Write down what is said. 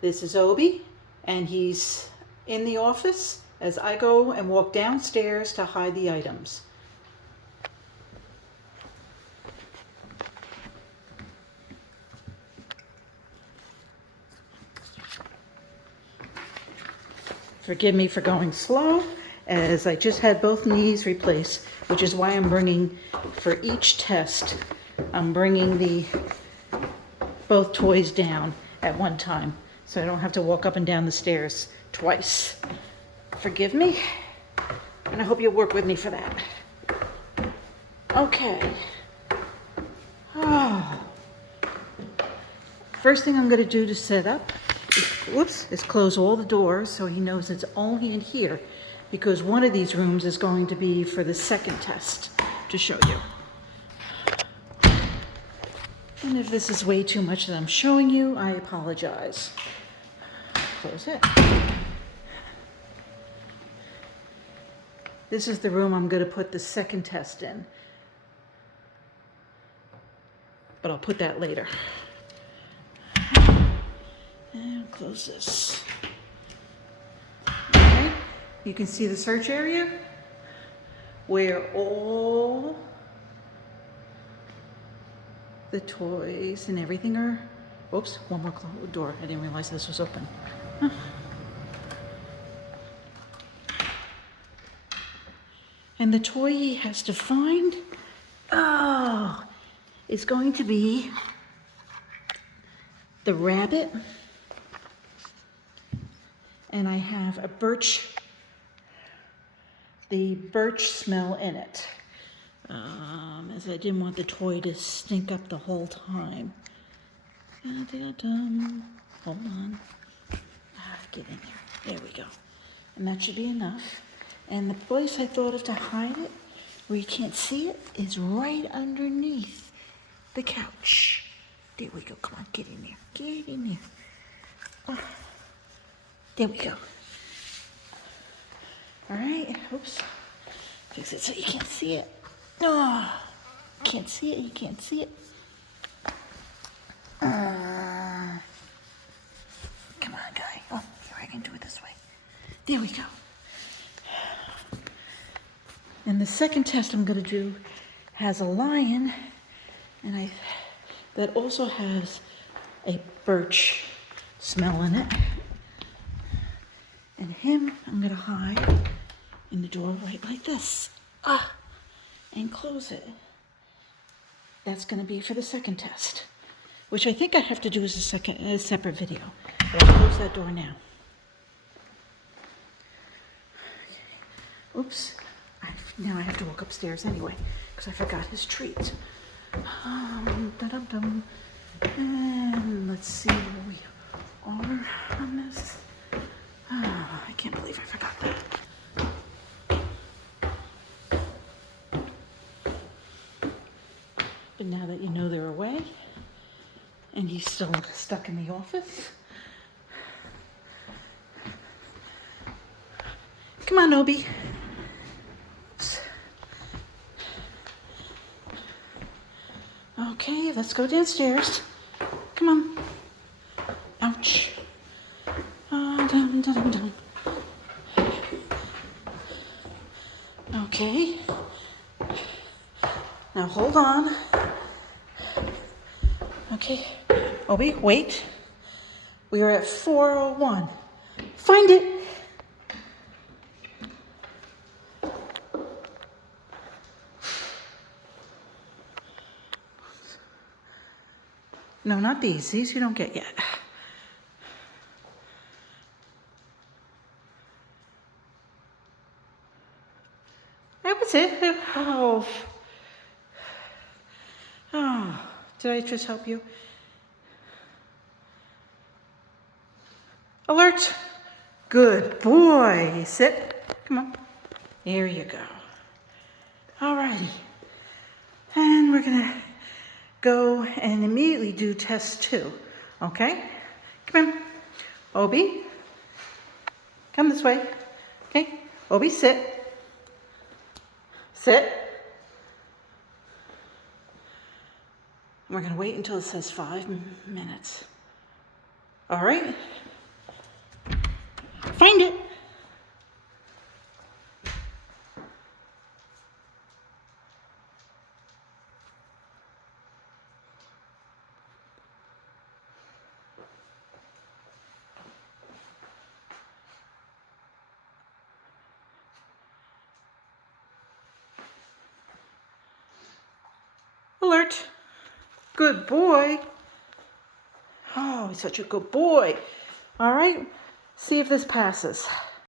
This is Obi, and he's in the office as I go and walk downstairs to hide the items. Forgive me for going slow, as I just had both knees replaced, which is why I'm bringing, for each test, I'm bringing both toys down at one time, so I don't have to walk up and down the stairs twice. Forgive me, and I hope you'll work with me for that. Okay. Oh. First thing I'm going to do to set up is close all the doors so he knows it's only in here, because one of these rooms is going to be for the second test to show you. And if this is way too much that I'm showing you, I apologize. Close it. This is the room I'm going to put the second test in, but I'll put that later. And close this. Okay, you can see the search area where all the toys and everything are. Oops, one more door. I didn't realize this was open. Huh. And the toy he has to find, is going to be the rabbit. And I have the birch smell in it. As I didn't want the toy to stink up the whole time. Hold on. Get in there. There we go. And that should be enough. And the place I thought of to hide it, where you can't see it, is right underneath the couch. There we go. Come on, get in there. Get in there. Oh. There we go. All right. Oops. Fix it so you can't see it. Oh, can't see it. You can't see it. Come on, guy. Oh, here, I can do it this way. There we go. And the second test I'm going to do has a lion, and that also has a birch smell in it. And him, I'm going to hide in the door right like this. And close it. That's going to be for the second test, which I think I have to do as a separate video. But I'll close that door now. Okay. Oops. Now I have to walk upstairs anyway, because I forgot his treat. And let's see where we are on this. I can't believe I forgot that. But now that you know they're away, and he's still stuck in the office. Come on, Obi. Okay, let's go downstairs. Come on. Ouch. Okay. Now hold on. Okay. Obi, wait. We are at 401. Find it. No, not these. These you don't get yet. That was it. Oh. Did I just help you? Alert. Good boy. Sit. Come on. There you go. Alrighty. And we're going to go and immediately do test 2. Okay? Come on. Obi. Come this way. Okay? Obi, sit. Sit. We're going to wait until it says 5 minutes. All right? Find it. Alert. Good boy. Oh, he's such a good boy. All right, see if this passes.